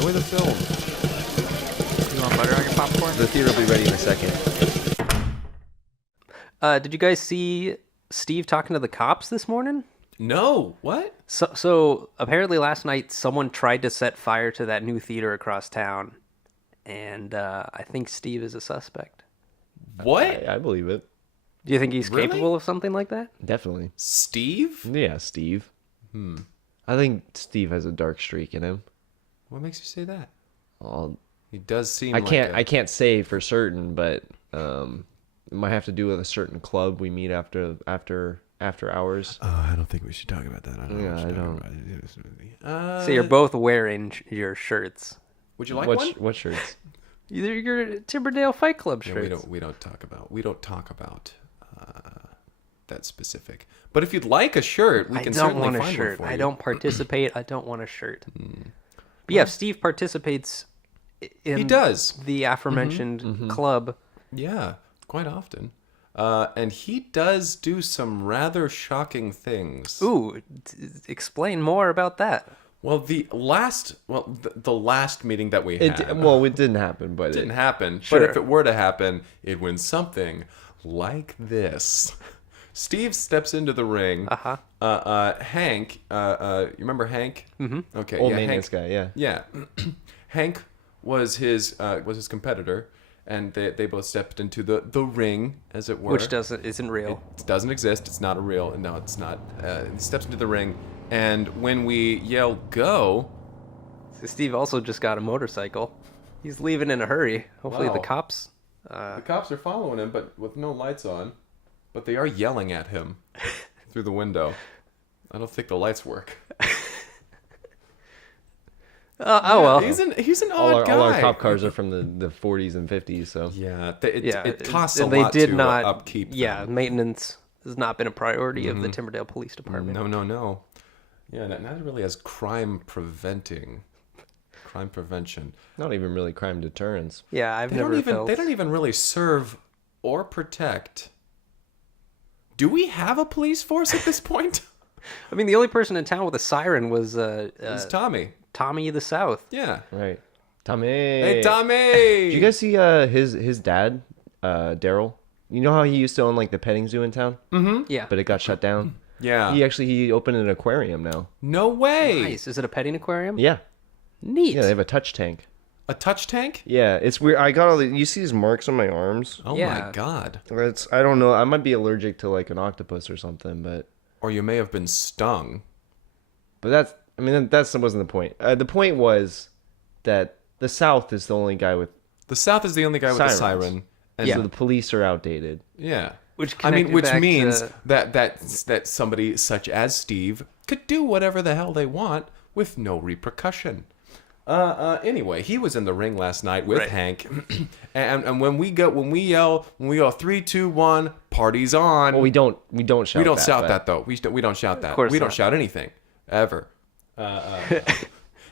Enjoy the film. You want butter on your popcorn? The theater will be ready in a second. Did you guys see Steve talking to the cops this morning? No. What? So apparently last night someone tried to set fire to that new theater across town, and I think Steve is a suspect. What? I believe it. Do you think he's Really? capable of something like that? Definitely. Steve? Yeah, Steve. I think Steve has a dark streak in him. What makes you say that? I'll, He does seem. I can't say for certain, but it might have to do with a certain club we meet after hours. I don't think we should talk about that. I don't Yeah, I don't. So you're both wearing your shirts. Would you like one? What shirts? Either your Timberdale Fight Club Yeah, shirts. we don't talk about that specific. But if you'd like a shirt, we I can don't certainly want a find shirt. one for you. I don't participate. I don't want a shirt. But yeah, if Steve participates in He does. the aforementioned club. Yeah, quite often. And he does do some rather shocking things. Ooh, explain more about that. Well, the last meeting that we had It didn't happen, but didn't happen. Sure. But if it were to happen, it went something like this. Steve steps into the ring. Hank, you remember Hank? Mm-hmm. Okay, old yeah, maintenance Hank, guy. Yeah. Yeah, Hank was his competitor, and they both stepped into the ring, as it were. Which isn't real. It doesn't exist. It's not a real. No, it's not. He steps into the ring, and when we yell "go," So Steve also just got a motorcycle. He's leaving in a hurry. Hopefully the Wow. cops. the cops are following him, but with no lights on. But they are yelling at him through the window. I don't think the lights work. Oh well. He's an All odd guy. our cop cars are from the 40s and 50s, so Yeah, Yeah, it costs a and they lot did to not. upkeep. Yeah, them. maintenance has not been a priority of the Timberdale Police Department. No. Yeah, not really as crime prevention. not even really crime deterrence. Yeah, I've They never don't even felt. they don't even really serve or protect. Do we have a police force at this point? I mean, the only person in town with a siren was It's Tommy. Tommy the South. Yeah. Right. Tommy. Hey, Tommy. Did you guys see his dad, Daryl? You know how he used to own like the petting zoo in town, Yeah. but it got shut down. Yeah. He opened an aquarium now. No way. Nice. Is it a petting aquarium? Yeah. Neat. Yeah, they have a touch tank. A touch tank? Yeah, it's weird. I got all the. You see these marks on my arms? Oh Yeah. my god. I don't know. I might be allergic to like an octopus or something, but Or you may have been stung. that wasn't the point. The point was that the South is the only guy with. The South is the only guy with a Sirens. siren. And So the police are outdated. yeah. Which which connected means back that somebody such as Steve could do whatever the hell they want with no repercussion. Anyway, he was in the ring last night with Right. Hank, and when we yell 3, 2, 1, party's on. Well, we don't shout. We don't that, shout but- that though. We don't shout that. course We don't not. shout anything ever.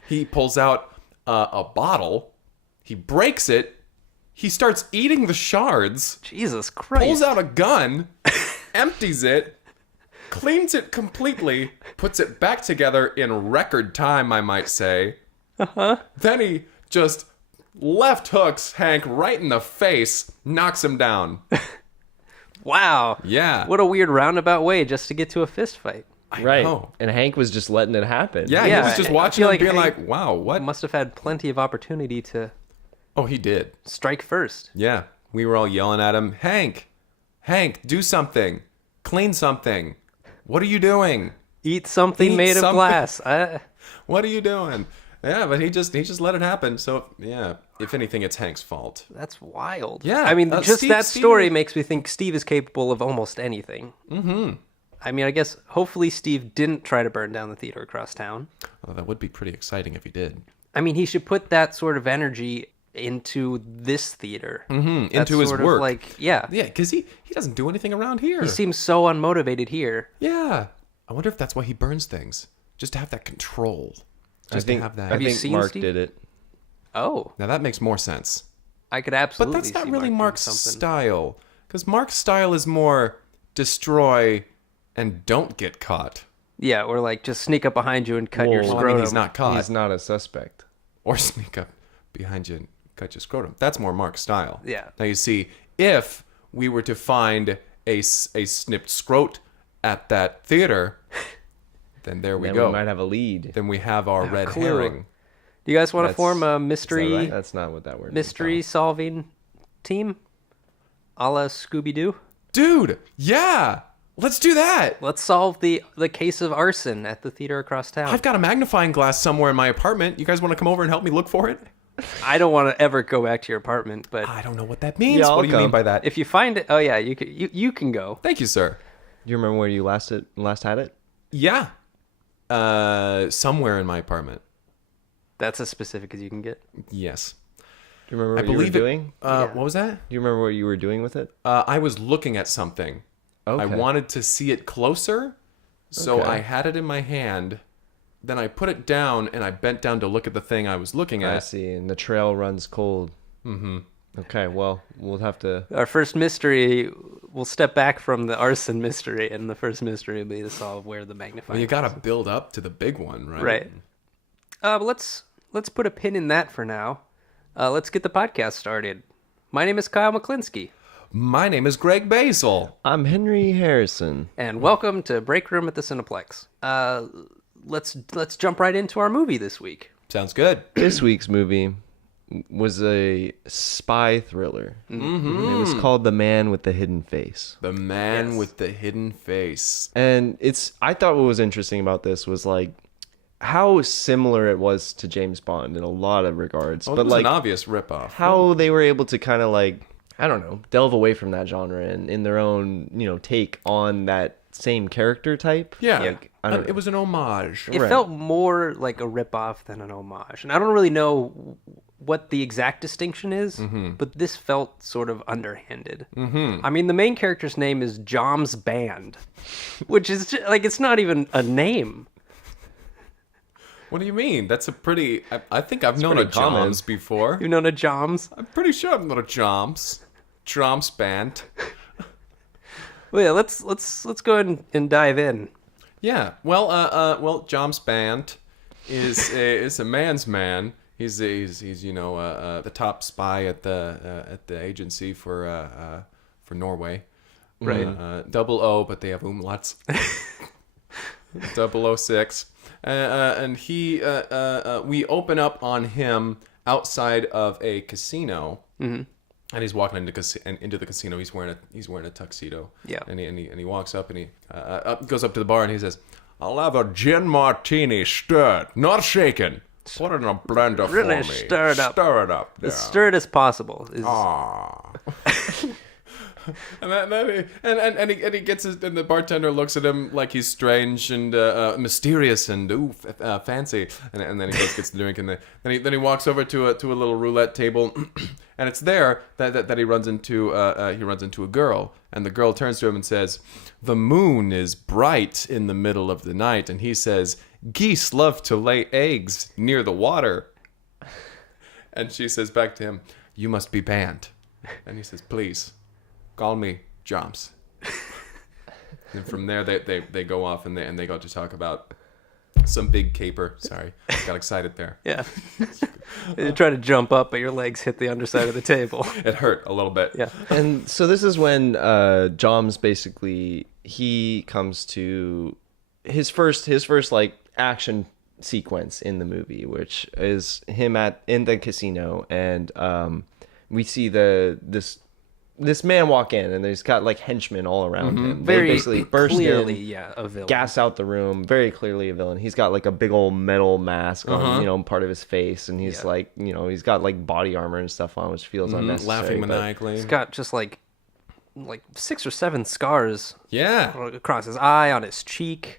He pulls out a bottle. He breaks it. He starts eating the shards. Jesus Christ. Pulls out a gun, empties it, cleans it completely, puts it back together in record time, I might say. Then he just left hooks Hank right in the face, knocks him down. Wow. Yeah. What a weird roundabout way just to get to a fist fight. Right. know. And Hank was just letting it happen. Yeah, Yeah, he was just I watching feel him like being Hank- like, wow, what? Must have had plenty of opportunity to Oh, he did. strike first. Yeah. We were all yelling at him, Hank, do something. Clean something. What are you doing? Eat something Eat made something. of glass. What are you doing? Yeah, but he just let it happen. So, yeah, if anything, it's Hank's fault. That's wild. Yeah, I mean, just Steve- that Steve- story makes me think Steve is capable of almost anything. Mm-hmm. I mean, I guess hopefully Steve didn't try to burn down the theater across town. Oh, that would be pretty exciting if he did. I mean, he should put that sort of energy into this theater. Mm-hmm. Into his work. Yeah. Yeah, because he doesn't do anything around here. He seems so unmotivated here. Yeah. I wonder if that's why he burns things. Just to have that control. Just to have that. I you think seen Mark Steve? did it. Oh, Now that makes more sense. I could But absolutely that's not see really Mark Mark's doing something. style. Because Mark's style is more destroy and don't get caught. Yeah, or like just sneak up behind you and cut your Well, scrotum. I mean, he's not caught. He's not a suspect. or sneak up behind you and cut your scrotum. That's more Mark's style. Yeah. Now you see, if we were to find a snipped scrot at that theater, then there we Then go. we might have a lead. Then we have our red clue. herring. Do you guys want to That's- form a Is that mystery right? That's not what that word mystery means. solving team, a la Scooby Doo? Dude, yeah. Let's do that. Let's solve the case of arson at the theater across town. I've got a magnifying glass somewhere in my apartment. You guys want to come over and help me look for it? I don't want to ever go back to your apartment, but I don't know what that means. Yeah, I'll What do you mean come. by that? if you find it, oh yeah, you can go. Thank you, sir. Do you remember where you last had it? Yeah. Somewhere in my apartment. That's as specific as you can get. Yes. Do you remember I what you were believe it. doing? What was that? Do you remember what you were doing with it? I was looking at something. I Okay. wanted to see it closer, so Okay. I had it in my hand. Then I put it down, and I bent down to look at the thing I was looking I at. see. And the trail runs cold. Mm-hmm. Okay, well, we'll have to... Our first mystery, we'll step back from the arson mystery, and the first mystery will be to solve where the magnifying. Well, you got to build up to the big one, right? Right. But let's put a pin in that for now. Let's get the podcast started. My name is Kyle McKlinsky, My name is Greg Basil. I'm Henry Harrison. and welcome to Break Room at the Cineplex. Let's jump right into our movie this week. Sounds good. This week's movie was a spy thriller. Mm-hmm. It was called The Man with the Hidden Face. The Man Yes. with the Hidden Face. And I thought what was interesting about this was like how similar it was to James Bond in a lot of regards. Well, but it was like an obvious ripoff. how they were able to kind of like, I don't know, delve away from that genre and in their own, take on that same character type. Yeah. Like, I don't know. It was an homage. It Right. felt more like a ripoff than an homage, and I don't really know what the exact distinction is, but this felt sort of underhanded. Mm-hmm. I mean, the main character's name is Johms Band, which is like it's not even a name. What do you mean? That's a pretty... I think I've known a pretty common. Johms before. You've known a Johms? I'm pretty sure I've known a Johms. Johms Band. Well, yeah, let's go ahead and dive in. Yeah. Well, Johms Band is a man's man. He's the top spy at the agency for Norway. Right. Double O, but they have umlauts. 006. And we open up on him outside of a casino. Mm-hmm. And he's walking into the casino. He's wearing a tuxedo. Yeah. And he walks up and he goes up to the bar and he says, "I'll have a gin martini stirred, not shaken. Put it in a blender Really for me. stir it up. Stir it up. As Yeah. stirred as possible. Ah." And he gets his, and the bartender looks at him like he's strange and mysterious and fancy, and then he gets the drink, and then he walks over to a little roulette table, and it's there that he runs into a girl, and the girl turns to him and says, "The moon is bright in the middle of the night," and he says, "Geese love to lay eggs near the water," and she says back to him, "You must be banned," and he says, "Please. Call me Johms." And from there, they go off and they go to talk about some big caper. Sorry, got excited there. Yeah. You're trying to jump up, but your legs hit the underside of the table. It hurt a little bit. Yeah. And so this is when Johms basically he comes to his first like action sequence in the movie, which is him in the casino, and we see this man walk in, and he's got like henchmen all around him. They Very basically burst clearly, in, a villain. gas out the room. Very clearly a villain. He's got like a big old metal mask on, part of his face, and he's like, he's got like body armor and stuff on, which feels unnecessary. Laughing but- maniacally. He's got just like 6 or 7 scars Yeah. across his eye, on his cheek.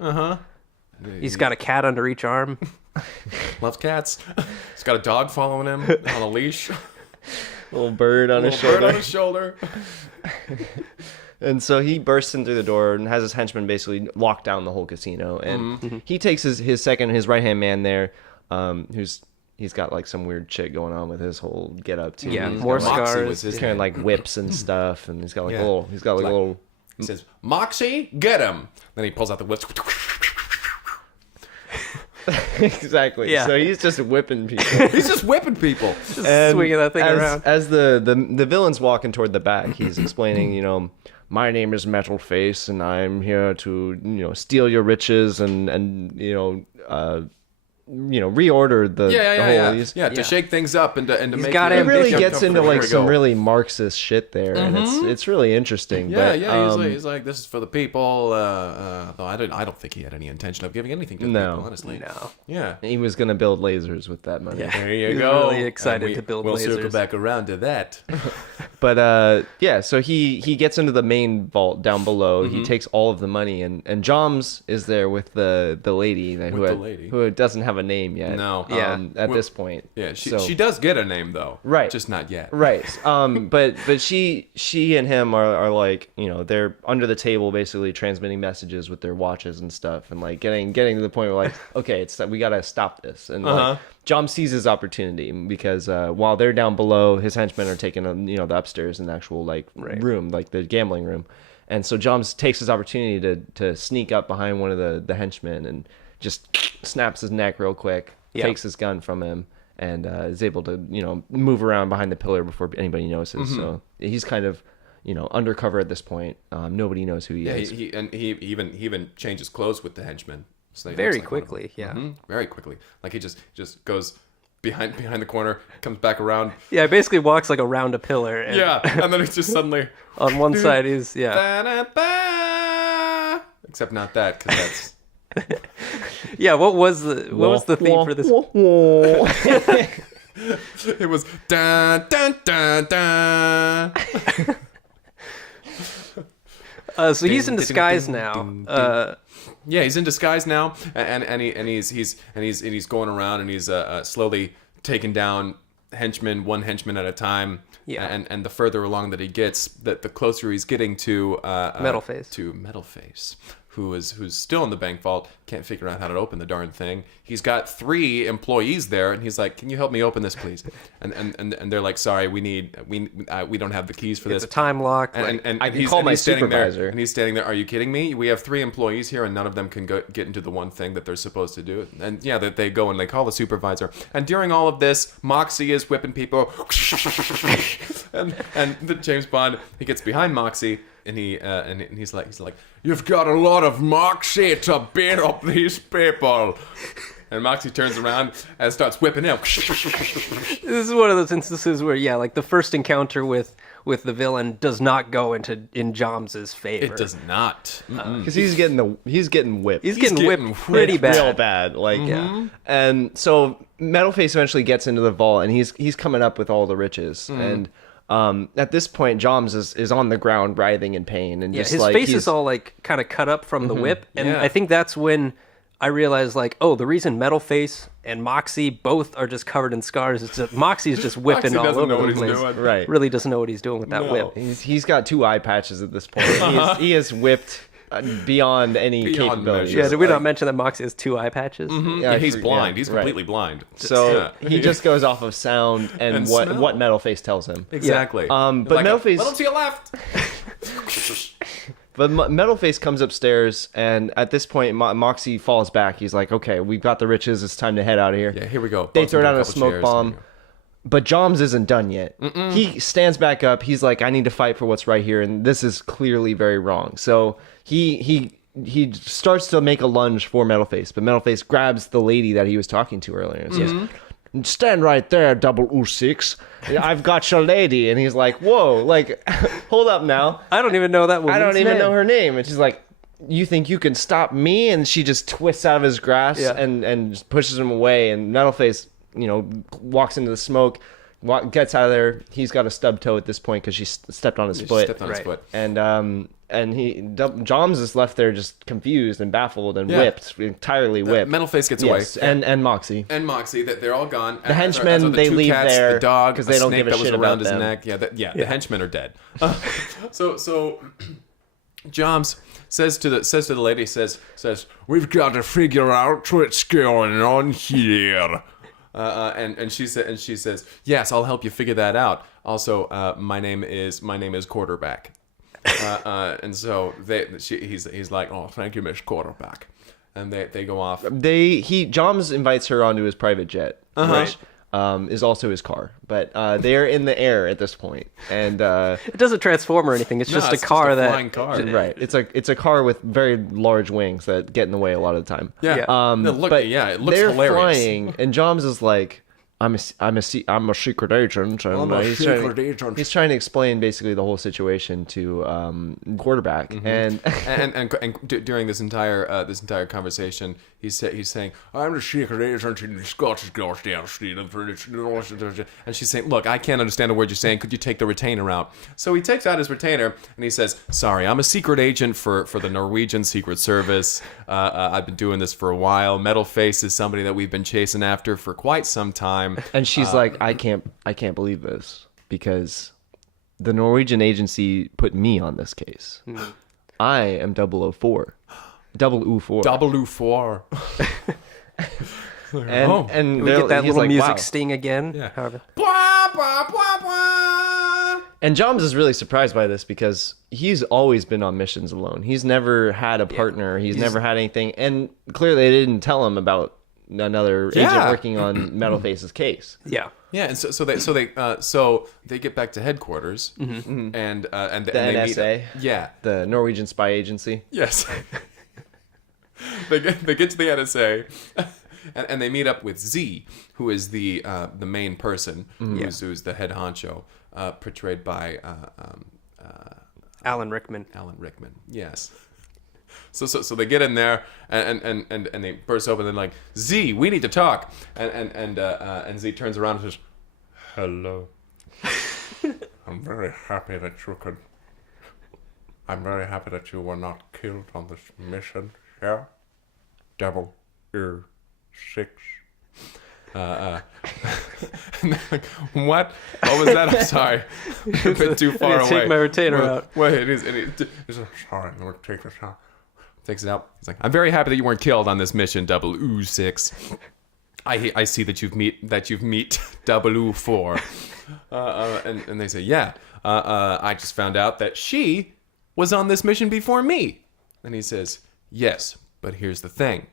He's got a cat under each arm. Loves cats. He's got a dog following him on a leash. Little bird on his Little bird shoulder. on his shoulder. And so he bursts in through the door and has his henchmen basically lock down the whole casino. And he takes his right hand man there, he's got like some weird shit going on with his whole get up too. Yeah, He's more got, like, Moxie scars. was his carrying name. like whips and stuff, and he's got like Yeah. a little. He says, "Moxie, get him." Then he pulls out the whip. Exactly. Yeah. So he's just whipping people. He's just whipping people. Just swinging that thing around. As the villain's walking toward the back, he's explaining, my name is Metalface, and I'm here to, steal your riches and reorder the whole. To shake things up and to make got It it really ambition. gets into like some go. really Marxist shit there, and it's really interesting. Yeah, but, he's like, this is for the people. Though I don't think he had any intention of giving anything to the No. people, honestly. No. Yeah. he was gonna build lasers with that money. Yeah. There you He's go. really excited And to build we'll lasers. circle back around to that. But so he gets into the main vault down below. Mm-hmm. He takes all of the money, and Johms is there with the lady who doesn't have a name yet. No. At this point. Yeah, she So- does get a name though. Right. Just not yet. Right. But she and him are like, they're under the table basically transmitting messages with their watches and stuff, and like getting to the point where like, okay, we gotta stop this. And like John sees his opportunity because while they're down below, his henchmen are taking the upstairs in the actual like room, like the gambling room. And so Johns takes his opportunity to sneak up behind one of the henchmen and just snaps his neck real quick, takes his gun from him, and is able to move around behind the pillar before anybody notices. So he's kind of undercover at this point. Nobody knows who he is. He even changes clothes with the henchman. So he Very looks like one of quickly, them. yeah. Very quickly. Like he just goes behind the corner, comes back around. Yeah, it basically walks like around a pillar. And Yeah, and then it's just suddenly on one side he's ba-da-ba. Except not that, because that's Yeah, what was the theme for this? it was dun dun dun dun. So he's in disguise now. Yeah, he's in disguise now, and he's going around and he's slowly taking down one henchman at a time. Yeah. And the further along that he gets, the closer he's getting to Metalface. To Metalface, who's still in the bank vault, can't figure out how to open the darn thing. He's got 3 employees there, and he's like, "Can you help me open this, please?" And they're like, "Sorry, we don't have the keys for this." It's a time lock. And I can call my standing there, supervisor. and he's standing there. Are you kidding me? We have 3 employees here, and none of them can get into the one thing that they're supposed to do. And yeah, that they go and they call the supervisor. And during all of this, Moxie is whipping people, and the James Bond, he gets behind Moxie, and he's like, "You've got a lot of Moxie to beat up these people." And Moxie turns around and starts whipping him. This is one of those instances where, like the first encounter with the villain does not go in Johms's favor. It does not. Because he's getting whipped. He's getting getting whipped pretty bad. Real bad. Like, and so Metalface eventually gets into the vault, and he's coming up with all the riches. And at this point, Johms is on the ground, writhing in pain, and just his like face is all like kind of cut up from the whip, and Yeah. I think that's when I realized, like, oh, the reason Metalface and Moxie both are just covered in scars is that Moxie's just whipping Moxie all doesn't over know the what he's place. doing. right. Really doesn't know what he's doing with that No. whip. He's got 2 eye patches at this point. He is whipped beyond any Beyond capabilities. measure. Yeah, did we not mention that Moxie has 2 eye patches? Yeah, he's yeah, blind. He's right. completely blind. So Yeah. he just goes off of sound and, And what smell. what Metalface tells him. Exactly. But Like Metalface- a little to your left. But Metalface comes upstairs, and at this point, Moxie falls back. He's like, "Okay, we've got the riches. It's time to head out of here." Yeah, here we go. They Bumps throw into down a couple smoke chairs. bomb. But Johms isn't done yet. He stands back up. He's like, "I need to fight for what's right here," and this is clearly very wrong. So he starts to make a lunge for Metalface, but Metalface grabs the lady that he was talking to earlier and says, "Stand right there, 006. I've got your lady." And he's like, "Whoa, like, hold up now. I don't even know that woman's I don't even name. know her name." And she's like, "You think you can stop me?" And she just twists out of his grasp and just pushes him away. And Metalface, walks into the smoke, gets out of there. He's got a stub toe at this point because she stepped on his foot. Stepped on his Right. foot. And Johms is left there just confused and baffled and whipped, entirely whipped. Metalface gets away. Yes, and Moxie. And Moxie, that they're all gone. The henchmen, they leave there the dog, 'cause they don't snake give a that was shit around about his them. neck. The henchmen are dead. So Johms says to the lady, says, "We've got to figure out what's going on here." And she says, "Yes, I'll help you figure that out. Also, my name is Quarterback." And so he's like, "Oh, thank you, Miss Quarterback." and they go off. Johms invites her onto his private jet, which is also his car. But they're in the air at this point, and It doesn't transform or anything. It's just a car flying car. right, it's a car with very large wings that get in the way a lot of the time. Yeah. Yeah. It looks they're hilarious. flying, and Johms is like, I'm a secret agent, and I'm a secret agent. he's trying to explain basically the whole situation to quarterback, and during this entire conversation, he's saying, "I'm the secret agent in the Scottish Gloucester Street," and she's saying, "Look, I can't understand a word you're saying. Could you take the retainer out?" So he takes out his retainer and he says, "Sorry, I'm a secret agent for the Norwegian Secret Service. I've been doing this for a while. Metalface is somebody that we've been chasing after for quite some time." and she's like, I can't believe this because the Norwegian agency put me on this case. I am 004. 004. 004. And We get that he's little like, music wow. sting again. Yeah. However. Blah, blah, blah, blah. And Johms is really surprised by this because he's always been on missions alone. He's never had a partner. He's never had anything. And clearly they didn't tell him about another agent working on Metalface's case. Yeah. Yeah, and so they get back to headquarters, and The they NSA. meet. Yeah. The Norwegian spy agency. Yes. they get to the NSA, and they meet up with Z, who is the main person, who's the head honcho, portrayed by Alan Rickman. Alan Rickman. Yes. So they get in there and they burst open and like, Z, we need to talk. And Z turns around and says, "Hello. I'm very happy that you were not killed on this mission here. 006." And they're like, what was that? I'm sorry. A bit too far away. Take my retainer out. Wait, it is. He's like, sorry, I'm going to take this out. Takes it out. He's like, I'm very happy that you weren't killed on this mission, 006. I see that you've meet 004. And they say, yeah. I just found out that she was on this mission before me. And he says, yes, but here's the thing.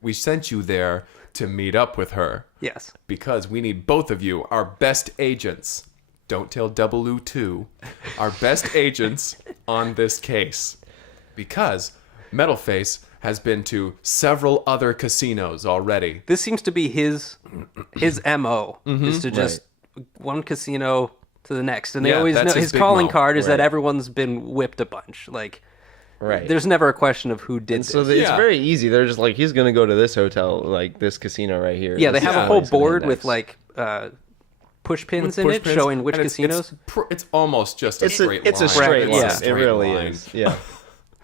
We sent you there to meet up with her. Yes. Because we need both of you, our best agents. Don't tell 002. Our best agents on this case. Because Metalface has been to several other casinos already. This seems to be his MO, is to just one casino to the next. And they always know that's his his big calling mo. card is that Right. everyone's been whipped a bunch. Like, Right. there's never a question of who did And this. so it's very easy. They're just like, he's going to go to this hotel, like this casino right here. Yeah, they This have is a whole place, and board then with next. like push pins in Push it pins, showing which and casinos. it's almost just a straight line. It's a straight line. Yeah. It Straight really line. is. Yeah.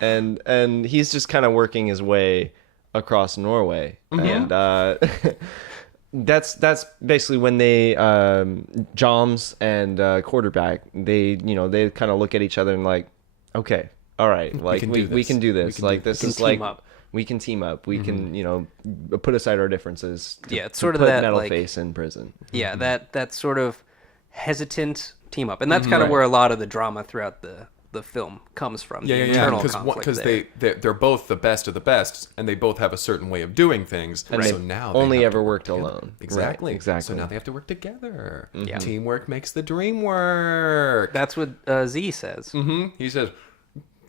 And he's just kind of working his way across Norway. And that's basically when they Johms and quarterback, they kind of look at each other and like, okay, all right, like we can do this. Like this is like team up. we can team up. We can, put aside our differences. Yeah, it's sort of put that, Metalface in prison. Yeah, that sort of hesitant team up, and that's kind of where a lot of the drama throughout the film comes from. The internal conflict Because there. they're both the best of the best, and they both have a certain way of doing things. And So they've now only they have ever to work worked together. alone. Exactly. Right, exactly. So now they have to work together. Yeah. Teamwork makes the dream work. That's what Z says He says,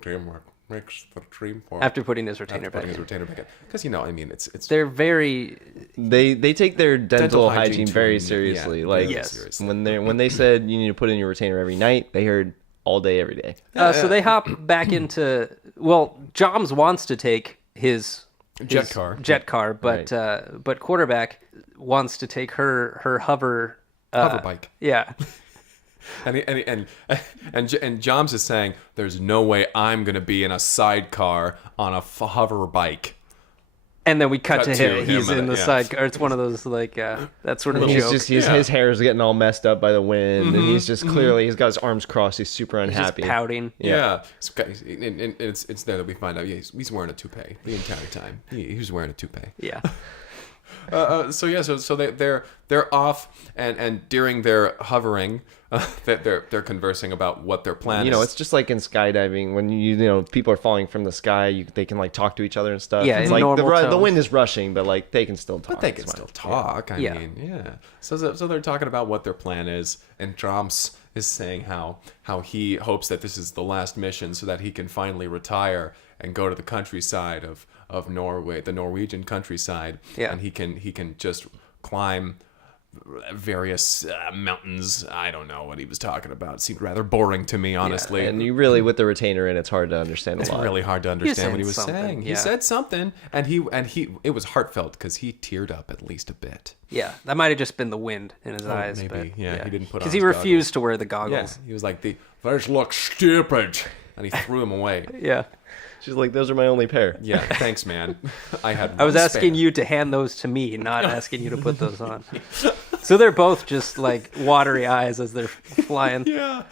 teamwork makes the dream work. after putting his retainer After back putting his in. retainer back in. Because, it's They're very They take their dental hygiene hygiene very to- seriously. yeah, like very Yes. seriously. when they said you need to put in your retainer every night, they heard all day every day. so they hop back into Johms wants to take his Jet car. but quarterback wants to take her hover bike. Yeah. And Johms is saying, there's no way I'm going to be in a sidecar on a hover bike. And then we cut to Cut to him. He's him in the yeah. sidecar. It's one of those like that sort of He's joke. just his hair is getting all messed up by the wind, and he's just clearly he's got his arms crossed. He's super He's just unhappy. pouting. Yeah. It's there that we find out, he's wearing a toupee the entire time. He was wearing a toupee. Yeah. So they're off, and during their hovering, they're conversing about what their plan is. It's just like in skydiving when people are falling from the sky. They can like talk to each other and stuff. Yeah, it's in like normal the tones. wind is rushing, but like they can still talk. But they can It's still fine. talk. Yeah. I mean, yeah. So they're talking about what their plan is, and Johms is saying how he hopes that this is the last mission so that he can finally retire and go to the countryside of Norway, the Norwegian countryside, Yeah. and he can just climb various mountains. I don't know what he was talking about. It seemed rather boring to me, honestly. And you really, with the retainer in, it's hard to understand a lot. It's really hard to understand what he was something, saying. yeah. He said something, and he it was heartfelt because he teared up at least a bit. Yeah, that might have just been the wind in his eyes. maybe. But, Yeah, he didn't put on because he his refused to wear the Yeah, goggles. he was like, "Those look stupid," and he threw them away. Yeah. She's like, those are my only pair. Yeah, thanks, man. I was asking you to hand those to me, not asking you to put those on. So they're both just like watery eyes as they're flying. Yeah,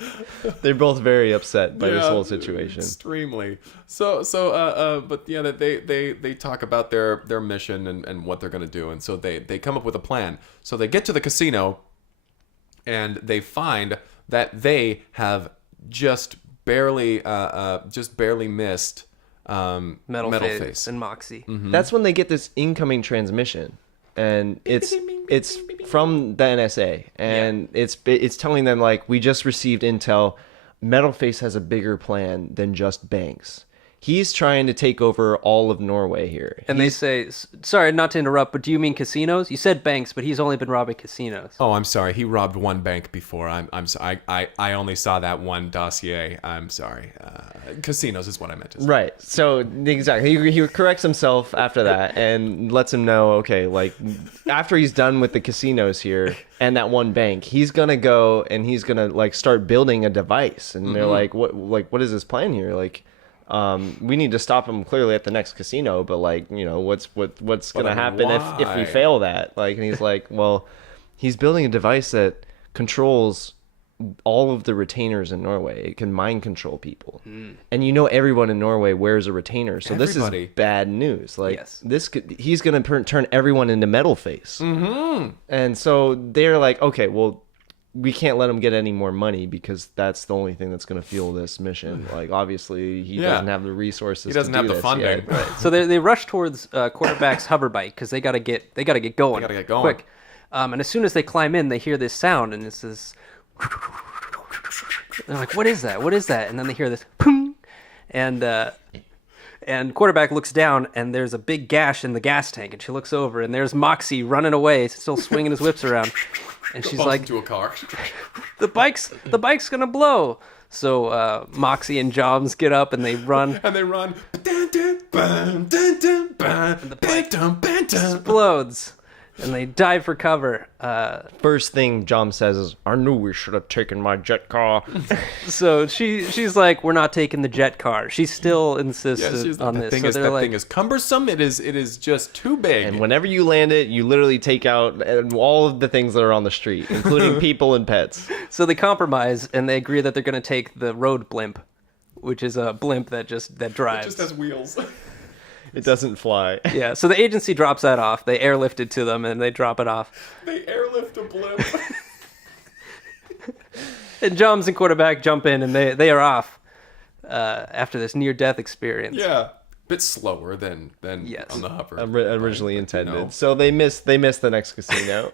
They're both very upset by this whole situation. Extremely. But yeah, that they talk about their mission and what they're gonna do, and so they come up with a plan. So they get to the casino, and they find that they have just barely missed Metalface and Moxie. That's when they get this incoming transmission, and it's from the NSA, and it's telling them like, we just received intel. Metalface has a bigger plan than just banks. He's trying to take over all of Norway here. And they say, sorry, not to interrupt, but do you mean casinos? You said banks, but he's only been robbing casinos. Oh, I'm sorry. He robbed one bank before. I only saw that one dossier. I'm sorry. Casinos is what I meant to say. Right. So exactly, he corrects himself after that and lets him know, okay, like after he's done with the casinos here and that one bank, he's gonna go and he's gonna like start building a device. And they're like, what is his plan here? Like, we need to stop him clearly at the next casino, but like, what's gonna happen if we fail that? Like, and he's like, well, he's building a device that controls all of the retainers in Norway. It can mind control people, and everyone in Norway wears a retainer. So Everybody. This is bad news. Like Yes. he's gonna turn everyone into Metalface. And so they're like, okay, well, we can't let him get any more money because that's the only thing that's going to fuel this mission. Like, obviously, he doesn't have the resources. He doesn't to have do the this funding. yet. So they rush towards quarterback's hover bike because they gotta get going. They gotta get going. Quick. And as soon as they climb in, they hear this sound, and it's this. They're like, "What is that? What is that?" And then they hear this, "Ping," and quarterback looks down, and there's a big gash in the gas tank, and she looks over, and there's Moxie running away, still swinging his whips around, and she's like, to a car. the bike's gonna blow. So Moxie and Johms get up and they run. And they run. And the bike Explodes. And they dive for cover. First thing John says is, I knew we should have taken my jet car. So she's like, we're not taking the jet car. She still insisted on this. So they're like, thing is cumbersome. It is just too big. And whenever you land it, you literally take out all of the things that are on the street, including people and pets. so they compromise and they agree that they're going to take the road blimp, which is a blimp that drives. It just has wheels. It doesn't fly. Yeah, so the agency drops that off. They airlift it to them and they drop it off. They airlift a blimp. And Johms and quarterback jump in and they are off after this near-death experience. Yeah. Bit slower than Yes. on the hover. Originally But, intended. you know. So they miss the next casino.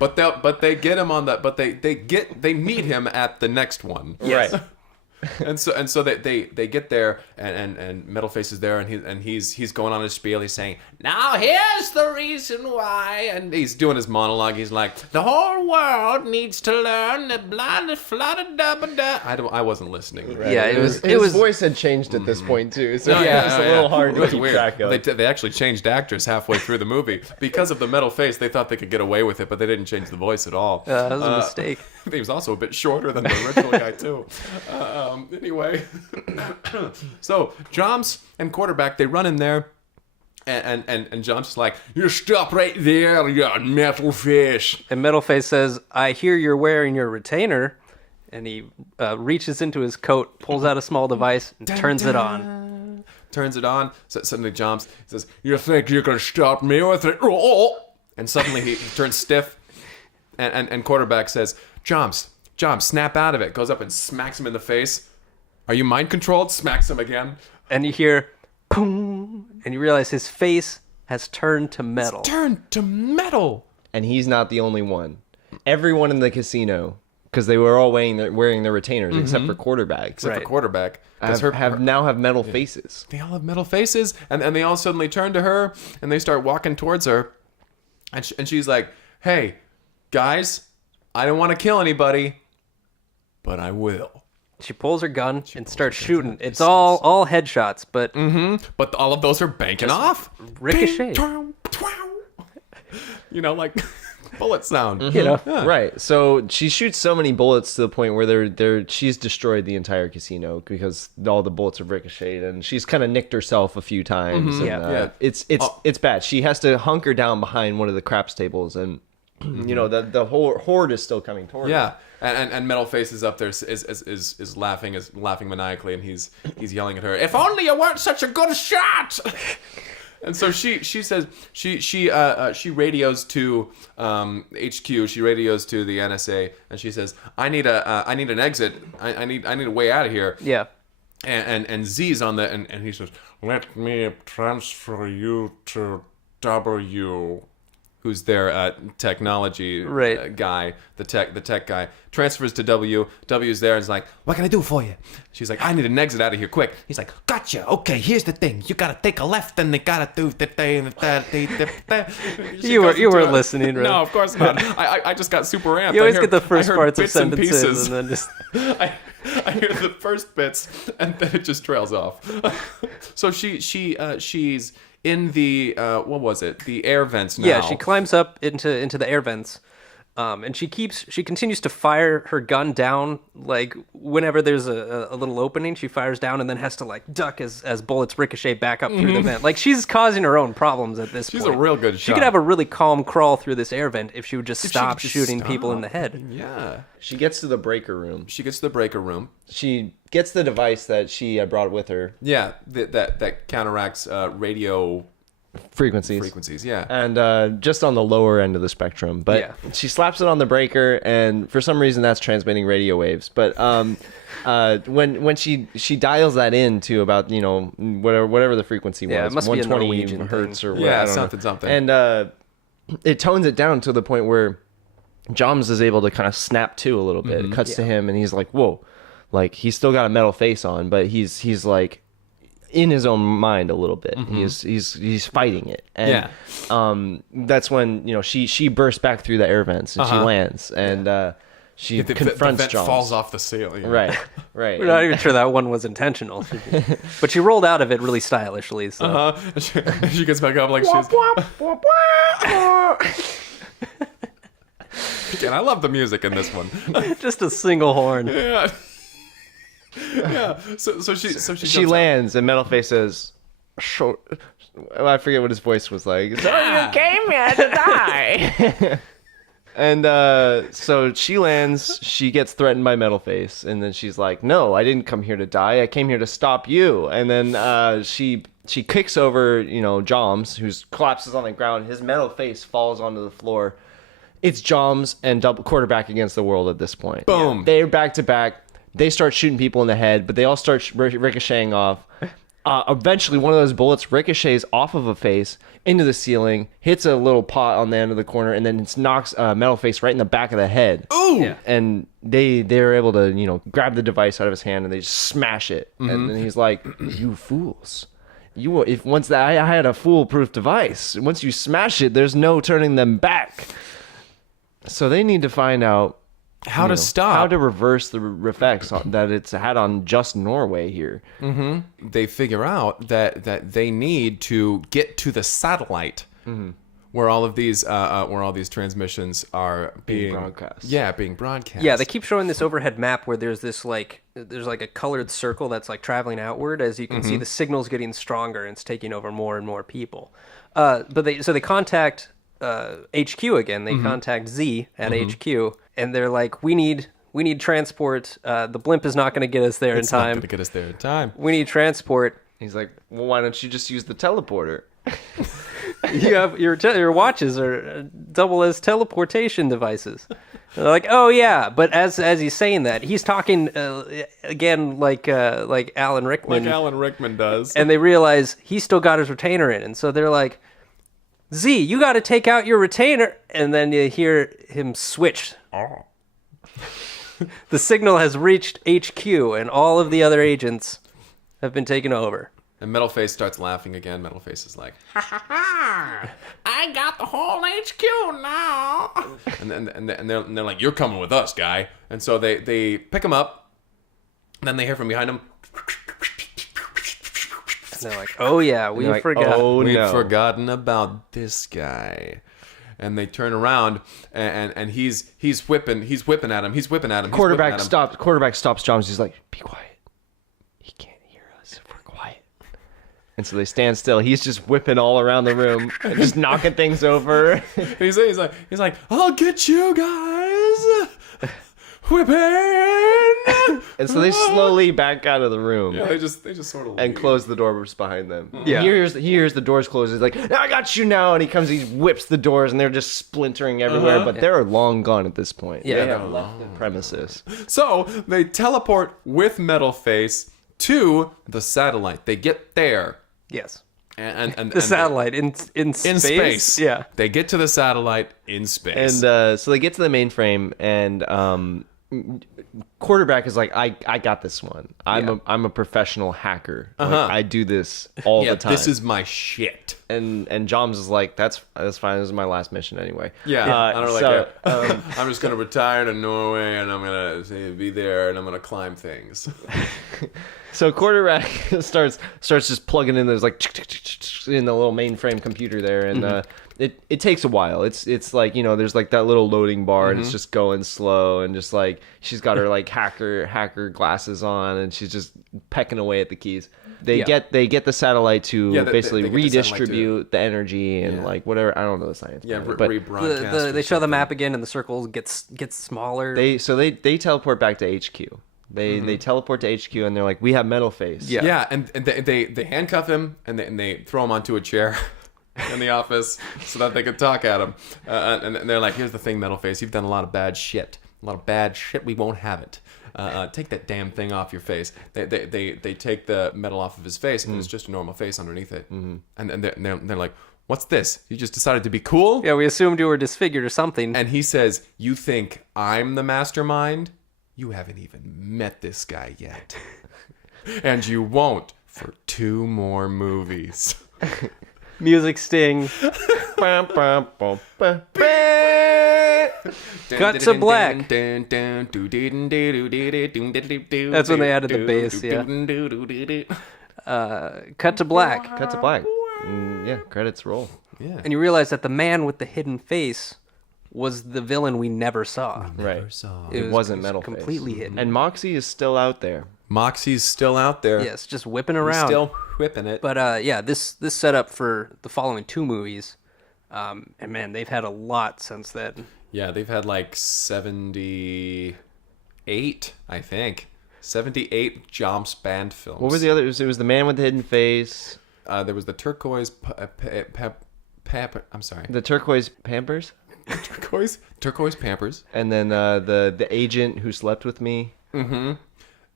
But they get him on the they meet him at the next one. Yes. Right. And so they get there and Metalface is there and he's going on his spiel. He's saying, now here's the reason why, and he's doing his monologue. He's like, the whole world needs to learn that blind flutter dubba da. I wasn't listening. Right. Yeah, it was His voice had changed at this point too, so it was a little hard It to was keep weird. track of. They actually changed actors halfway through the movie because of the metal face. They thought they could get away with it, but they didn't change the voice at all. That was a mistake. He was also a bit shorter than the original guy too. Anyway, so Johms and quarterback, they run in there, and Johms is like, "You stop right there, you metal fish." And Metalface says, I hear you're wearing your retainer. And he reaches into his coat, pulls out a small device, and turns it on. turns it on. So suddenly Johms says, "You think you can stop me with it?" And suddenly he turns stiff. And quarterback says, Johms, snap out of it. Goes up and smacks him in the face. Are you mind controlled? Smacks him again. And you hear, boom, and you realize his face has turned to metal. Turned to metal. And he's not the only one. Everyone in the casino, because they were all wearing their retainers, except for quarterback. Except for quarterback. Have metal faces. They all have metal faces. And they all suddenly turn to her, and they start walking towards her. And she's like, hey, guys, I don't want to kill anybody, but I will. She pulls her gun and starts shooting. It's all headshots, but But all of those are banking off. ricochet. Bing, twow, twow. You know, like bullet sound. You know, Right. So she shoots so many bullets to the point where she's destroyed the entire casino because all the bullets have ricocheted, and she's kind of nicked herself a few times. And, Yeah. It's bad. She has to hunker down behind one of the craps tables, and you know the whole horde is still coming toward her. Yeah, and Metalface is up there is laughing maniacally, and he's yelling at her, "If only you weren't such a good shot!" And so she says she radios to HQ. She radios to the NSA, and she says, "I need an exit. I need a way out of here." yeah. And Z's on the and he says, "Let me transfer you to W." Who's their technology guy, the tech guy, transfers to W. W's there and is like, "What can I do for you?" She's like, "I need an exit out of here, quick." He's like, "Gotcha. Okay, here's the thing. You gotta take a left, and they gotta do the thing." You weren't listening, right? No, of course not. I just got super amped. You always I get the first heard parts of bits and sentences, pieces. and then just I hear the first bits, and then it just trails off. So she's in the what was it? The air vents now. yeah. She climbs up into the air vents, and she continues to fire her gun down. Like whenever there's a little opening, she fires down and then has to like duck as bullets ricochet back up through the vent. Like she's causing her own problems at this point. She's a real good shot. She could have a really calm crawl through this air vent if she would just stop shooting people in the head. Yeah. She gets to the breaker room. She gets to the breaker room. She gets the device that she had brought with her. Yeah, that counteracts radio Frequencies. Yeah. And just on the lower end of the spectrum. But Yeah. she slaps it on the breaker, and for some reason that's transmitting radio waves. But when she dials that in to about, you know, whatever the frequency was, Yeah, it must be a 120 Norwegian hertz thing. or Yeah, I don't know. something. And it tones it down to the point where Johms is able to kind of snap to a little bit. It cuts to him, and he's like, "Whoa!" Like he's still got a metal face on, but he's like in his own mind a little bit. He's fighting it, and that's when, you know, she bursts back through the air vents and she lands, and she confronts the vent Johms. falls off the ceiling. Right. We're not even sure that one was intentional, but she rolled out of it really stylishly. So. She gets back up like she's. Again, I love the music in this one. Just a single horn. Yeah. Yeah. So she She lands, and Metalface says, I forget what his voice was like. So you came here to die. And so she lands, she gets threatened by Metalface, and then she's like, "No, I didn't come here to die. I came here to stop you." And then she kicks over, you know, Johms, who collapses on the ground. His metal face falls onto the floor. It's Johms and quarterback against the world at this point. Boom. They're back to back. They start shooting people in the head, but they all start ricocheting off. Eventually, one of those bullets ricochets off of a face into the ceiling, hits a little pot on the end of the corner, and then it knocks Metalface right in the back of the head. Ooh! Yeah. And they're able to, you know, grab the device out of his hand, and they just smash it. And then he's like, "You fools! I had a foolproof device. Once you smash it, there's no turning them back." So they need to find out How to stop. how to reverse the effects that it's had on just Norway here. They figure out that they need to get to the satellite where all these transmissions are being broadcast. Yeah, being broadcast. Yeah, they keep showing this overhead map where there's a colored circle that's like traveling outward. As you can see, the signal's getting stronger and it's taking over more and more people. But they contact HQ again. They contact Z at HQ, and they're like, we need transport. The blimp is not going to get us there in It's not time. going to get us there in time. We need transport. He's like, well, why don't you just use the teleporter? You have your watches are double as teleportation devices. They're like, oh yeah, but as he's saying that, he's talking again like Alan Rickman. Like Alan Rickman does. And they realize he's still got his retainer in, and so they're like, Z, you got to take out your retainer, and then you hear him switch. Oh. The signal has reached HQ, and all of the other agents have been taken over. And Metalface starts laughing again. Metalface is like, ha ha ha! I got the whole HQ now. And they're like, you're coming with us, guy. And so they pick him up. And then they hear from behind him. And they're like, oh yeah, we forgot. Oh, We've no. forgotten about this guy. And they turn around and he's whipping at him. Quarterback stops Johms. He's like, be quiet. He can't hear us if we're quiet. And so they stand still. He's just whipping all around the room and just knocking things over. He's like, I'll get you guys. Whipping. And so they slowly back out of the room. Yeah, they just sort of And leave. close the doors behind them. Yeah. He hears the doors close. He's like, I got you now. And he whips the doors, and they're just splintering everywhere. But they're long gone at this point. Yeah, They have left the premises. So they teleport with Metalface to the satellite. They get there. Yes. And The satellite in in space? space. Yeah. They get to the satellite in space. And so they get to the mainframe, and quarterback is like, I got this one. I'm a professional hacker. Like, I do this all the time. This is my shit. and Johms is like, that's fine. This is my last mission anyway. Yeah, I don't like so, it. I'm just gonna retire to Norway, and I'm gonna be there, and I'm gonna climb things. So quarterback starts just plugging in. There's like in the little mainframe computer there, and it takes a while. It's like, there's like that little loading bar, and it's just going slow, and just like she's got her like hacker glasses on, and she's just pecking away at the keys. They get the satellite to basically they get the satellite redistribute the energy and like whatever. I don't know the science. Yeah, behind it, but rebroadcast. They show the map again, and the circle gets smaller. they teleport back to HQ. They teleport to HQ, and they're like, we have Metalface. Yeah. and they handcuff him, and they throw him onto a chair in the office so that they could talk at him. And they're like, here's the thing, Metalface, you've done a lot of bad shit. We won't have it. Take that damn thing off your face. They take the metal off of his face, and it's just a normal face underneath it. And they're like, what's this? You just decided to be cool? Yeah, we assumed you were disfigured or something. And he says, you think I'm the mastermind? You haven't even met this guy yet. And you won't for 2 more movies. Music sting. Cut to black. That's when they added the bass, yeah. Cut to black. Cut to black. Yeah, credits roll. Yeah. And you realize that the man with the hidden face was the villain we never saw. Right. It wasn't was Metalface. completely hidden. And Moxie is still out there. Moxie's still out there. Yes, just whipping He's around. still whipping it. But yeah, this set up for the following 2 movies. And man, they've had a lot since then. Yeah, they've had like 78, I think. 78 Johms Band films. What were the others? It was the man with the hidden face. There was the turquoise... I'm sorry. The turquoise Pampers. Turquoise Pampers. And then the agent who slept with me. Mm-hmm.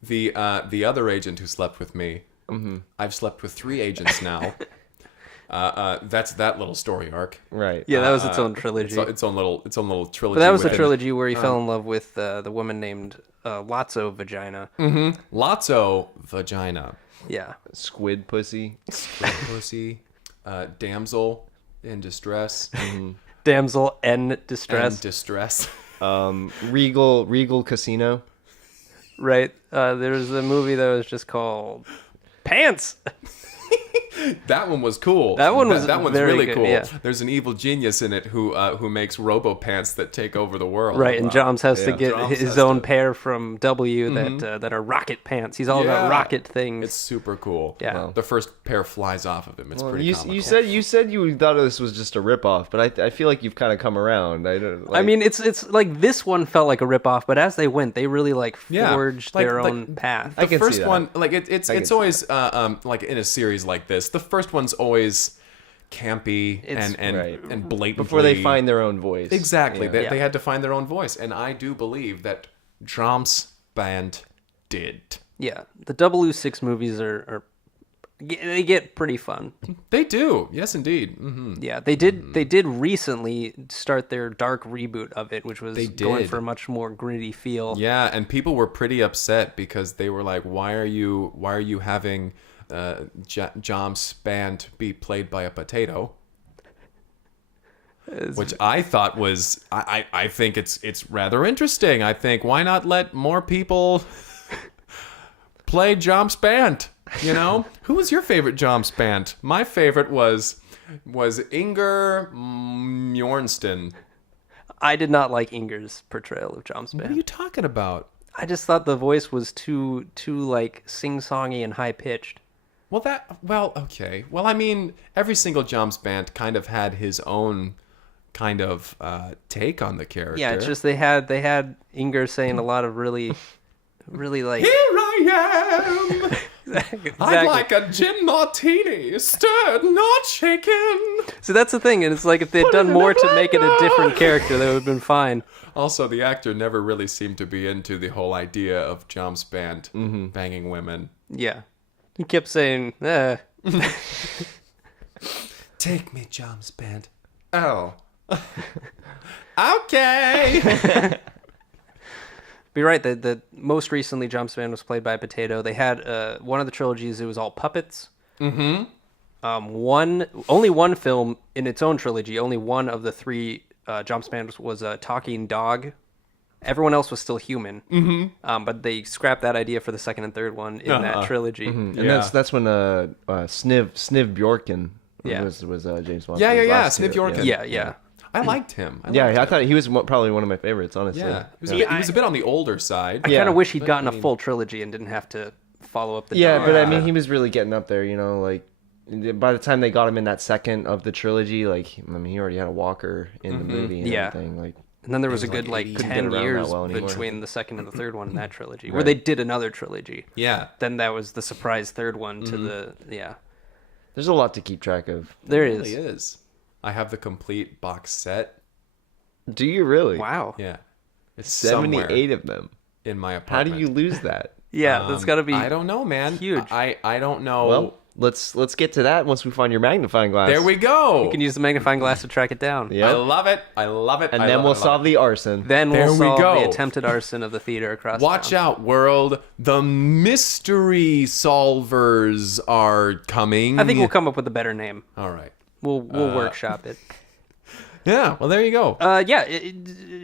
The other agent who slept with me. Mm-hmm. I've slept with 3 agents now. That's that little story arc. Right. Yeah, that was its own trilogy. Its own little trilogy. But that was the within- trilogy where he fell in love with the woman named Lotso Vagina. Mm-hmm. Lotso Vagina. Yeah. Squid pussy. Squid pussy. Damsel in distress. Damsel en distress. And distress. Regal Casino. Right. There was a movie that was just called Pants. That one was cool. That one was that one's very really good, cool. yeah. There's an evil genius in it who makes robo pants that take over the world. Right, and Johms has to get Johms his has own to- pair from W that are rocket pants. He's all about Yeah. rocket things. It's super cool. Yeah. Wow. The first pair flies off of him. It's Well, pretty you comical. you said you thought this was just a ripoff, but I feel like you've kind of come around. I don't. Like, I mean, it's like this one felt like a ripoff, but as they went, they really like Yeah, forged like- their like- own path. I The can see first that. one, like it's can it's see always like in a series like this. The first one's always campy It's- and Right. and blatantly before they find their own voice. exactly. Yeah. They had to find their own voice, and I do believe that Johms Band did. Yeah, the 006 movies are they get pretty fun. They do, yes, indeed. Hmm. Yeah, they did recently start their dark reboot of it, which was They going did. for a much more gritty feel. Yeah, and people were pretty upset because they were like, "Why are you having Johms Band be played by a potato?" Which I thought was, I think it's rather interesting. I think why not let more people play Johms Band? You know, who was your favorite Johms Band? My favorite was Inger Mjornsson. I did not like Inger's portrayal of Johms What are Band. you talking about? I just thought the voice was too like sing-songy and high-pitched. Well, okay. Well, I mean, every single Johms Band kind of had his own kind of take on the character. Yeah, it's just they had Inger saying a lot of really like Here I am. exactly. I'd like a gin martini, stirred, not shaken. So that's the thing, and it's like if they'd done more to make it a different character, that would have been fine. Also, the actor never really seemed to be into the whole idea of Johms Band banging women. Yeah, he kept saying, Take me, Johms Band. Oh. Okay. But you're right. The most recently, Johms Band was played by a potato. They had one of the trilogies. It was all puppets. Mm-hmm. Only one film in its own trilogy. Only one of the three Johms Band was a talking dog. Everyone else was still human. Mm-hmm. But they scrapped that idea for the second and third one in that trilogy. And Yeah. that's when Sniv Bjorken Yeah. was James Bond. Yeah. Last Sniv two, Bjorken. Yeah. I liked him. Yeah, liked I him. thought he was probably one of my favorites, honestly. Yeah. He was a bit on the older side. I Yeah, kind of wish he'd gotten a full trilogy and didn't have to follow up the Yeah, dog. but I mean, he was really getting up there, like by the time they got him in that second of the trilogy, like, I mean, he already had a walker in the movie and Yeah. everything. Like, And then there was a was good like like 80. 10 Couldn't get around years that well anymore. between the second and the third one in that trilogy, where they did another trilogy. Yeah. Then that was the surprise third one to the there's a lot to keep track of. There It is. really is. I have the complete box set. Do you really? Wow. Yeah. It's 78 somewhere of them. in my How apartment. do you lose that? Yeah, that's got to be. I don't know, man. huge. I don't know. Well, let's get to that once we find your magnifying glass. there we go. You can use the magnifying glass to track it down. Yep. I love it. I love it. And I then love we'll it, I love solve it. the arson. Then There we'll we solve go. the attempted arson of the theater across Watch town. out, world. The mystery solvers are coming. I think we'll come up with a better name. All right. We'll workshop it. Yeah, well, there you go.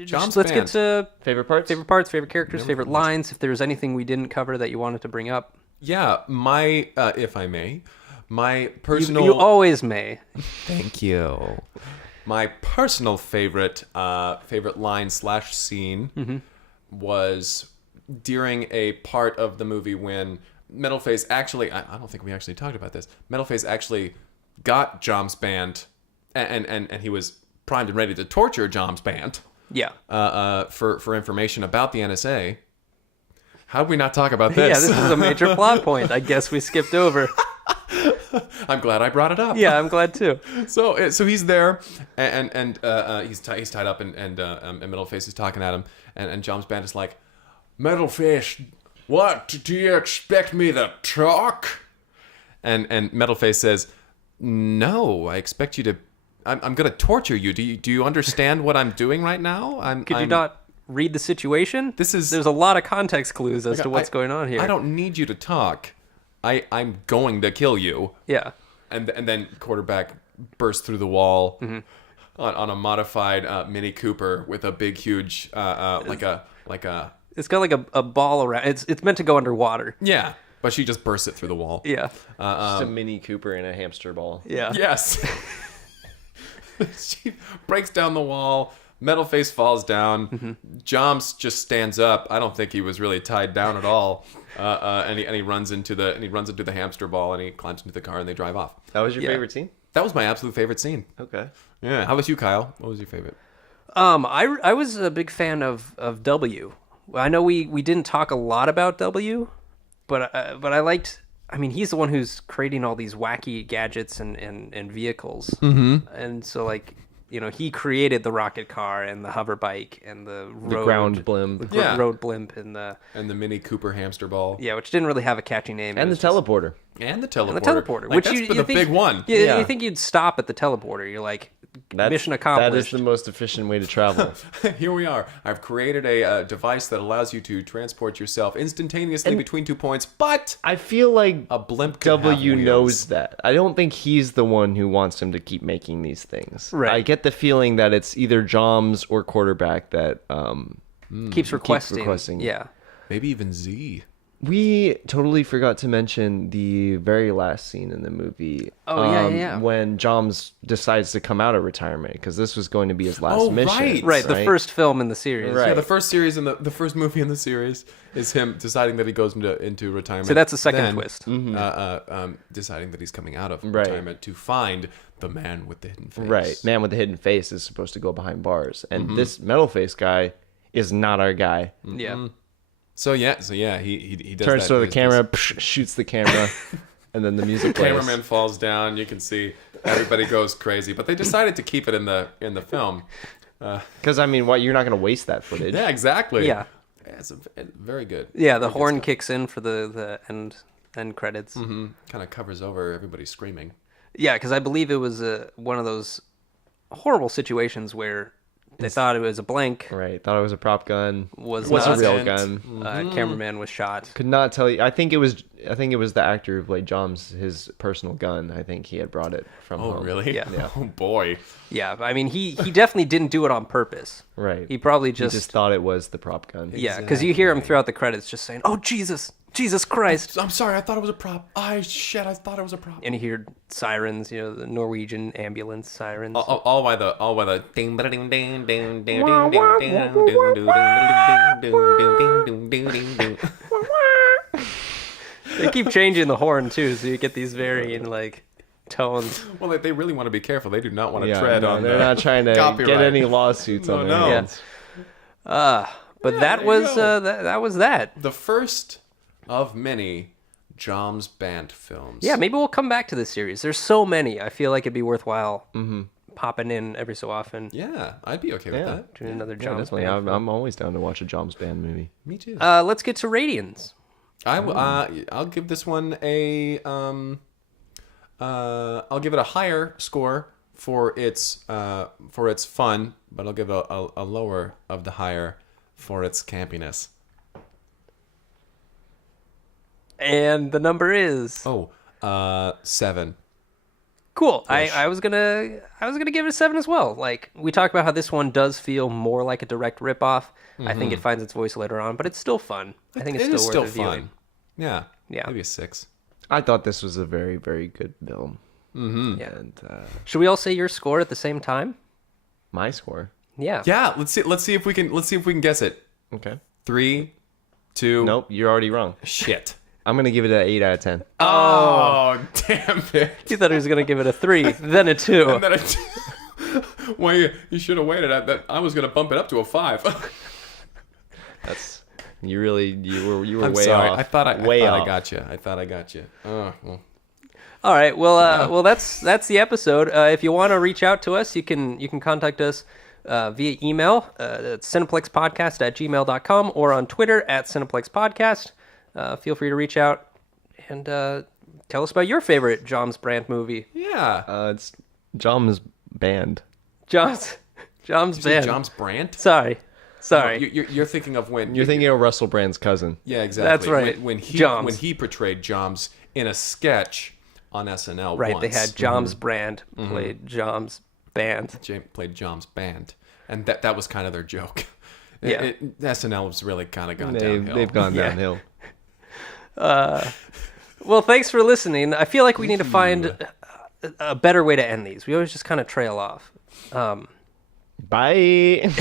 Just let's get Band. to Favorite parts? favorite parts, favorite characters, favorite lines. If there's anything we didn't cover that you wanted to bring up, Yeah, my, if I may, my personal... you always may. Thank you. My personal favorite line / scene was during a part of the movie when Metalface actually, I don't think we actually talked about this. Metalface actually got Johms Band and he was primed and ready to torture Johms Band Yeah. for information about the NSA. How did we not talk about this? Yeah, this is a major plot point. I guess we skipped over. I'm glad I brought it up. Yeah, I'm glad too. So he's there, and he's tied up, and Metalface is talking at him, and Johms Band is like, Metalface, what do you expect me to talk? And Metalface says, no, I expect you to. I'm going to torture you. Do you understand what I'm doing right now? Could you not read the situation? There's a lot of context clues as to what's going on here. I don't need you to talk. I'm going to kill you. Yeah. And then quarterback bursts through the wall Mm-hmm. on a modified Mini Cooper with a big, huge like a It's got like a ball around. It's meant to go underwater. yeah. but she just bursts it through the wall. Yeah. Just a Mini Cooper in a hamster ball. Yeah. Yes. She breaks down the wall. Metalface falls down. Johms just stands up. I don't think he was really tied down at all. And he runs into the hamster ball, and he climbs into the car, and they drive off. That was your favorite scene? That was my absolute favorite scene. Okay. Yeah. How about you, Kyle? What was your favorite? I was a big fan of W. I know we didn't talk a lot about W, but I liked. I mean, he's the one who's creating all these wacky gadgets and vehicles, and so like. He created the rocket car and the hover bike and the ground blimp. Road blimp and the Mini Cooper hamster ball. Yeah, which didn't really have a catchy name. And the teleporter. And the teleporter. And the teleporter. Like, Which that's you the think, big one. Yeah, you think you'd stop at the teleporter. You're like, mission accomplished. That is the most efficient way to travel. Here we are. I've created a device that allows you to transport yourself instantaneously between 2 points, but I feel like a blimp could have W wheels. knows that. I don't think he's the one who wants him to keep making these things. Right. I get the feeling that it's either Johms or quarterback that keeps requesting. Yeah. Maybe even Z. We totally forgot to mention the very last scene in the movie. Oh, yeah. When Johms decides to come out of retirement, because this was going to be his last mission. Right, the first film in the series. Right. Yeah, the first series and the first movie in the series is him deciding that he goes into retirement. So that's a second Then, twist. deciding that he's coming out of Right. retirement to find the man with the hidden face. Right. Man with the hidden face is supposed to go behind bars. And this Metalface guy is not our guy. Yeah. So yeah, he does Turns that. to the He camera, does- shoots the camera, and then the music plays. Cameraman falls down. You can see everybody goes crazy, but they decided to keep it in the film. Because, I mean, what, you're not going to waste that footage. Yeah, exactly. Yeah. It's very good. Yeah, the horn kicks in for the end credits. Kind of covers over everybody screaming. Yeah, because I believe it was one of those horrible situations where they thought it was a blank. Right. Thought it was a prop gun. Was a not. real gun. Cameraman was shot. Could not tell you. I think it was the actor who played Johms, his personal gun. I think he had brought it from Oh, home. really? Yeah. Oh, boy. Yeah, I mean, he definitely didn't do it on purpose. Right. He probably He just just thought it was the prop gun. yeah, because you hear him throughout the credits just saying, "Oh Jesus Christ!" I'm sorry. I thought it was a prop. Shit. I thought it was a prop. And you hear sirens, the Norwegian ambulance sirens. All by the They keep changing the horn too, so you get these varying tones. Well, they really want to be careful. They do not want to Yeah, tread no, on. they're not trying to copyright. get any lawsuits on their no. hands. But that there was you go. that was that. The first of many Johms Band films. Yeah, maybe we'll come back to this series. There's so many. I feel like it'd be worthwhile popping in every so often. Yeah, I'd be okay with that. Doing another Yeah, Johms definitely. Band film. I'm always down to watch a Johms Band movie. Me too. Let's get to ratings. I'll give this one I'll give it a higher score for its fun, but I'll give a lower of the higher for its campiness. And the number is 7. cool. I was gonna give it a 7 as well. Like we talked about how this one does feel more like a direct ripoff. I think it finds its voice later on, but it's still fun. I think it's It is still still worth fun. reviewing. Yeah. Yeah. Maybe a 6. I thought this was a very, very good film. Yeah. And Should we all say your score at the same time? my score. Yeah. Yeah. Let's see if we can guess it. Okay. 3, 2. Nope, you're already wrong. Shit. I'm going to give it an 8 out of 10. Oh, damn it. You thought he was gonna give it a 3, then a 2. And then well, you should have waited. I was gonna bump it up to a 5. That's you were I'm way sorry. off. I thought I off. got you. Oh, well. All right. Well, that's the episode. If you want to reach out to us, you can contact us via email at cineplexpodcast@gmail.com or on Twitter @cineplexpodcast. Feel free to reach out and tell us about your favorite Johms Band movie. Yeah. It's Johms Band. Johms Band. Johms Brand? Sorry. You're thinking of when You're thinking of Russell Brand's cousin. Yeah, exactly. That's right. When Johms. he portrayed Johms in a sketch on SNL. Right. Once. They had Johms Brand played Johms Band. Played Johms Band, and that was kind of their joke. Yeah. SNL was really kind of gone downhill. They've gone Yeah. downhill. Well, thanks for listening. I feel like we need to find a better way to end these. We always just kind of trail off. Bye.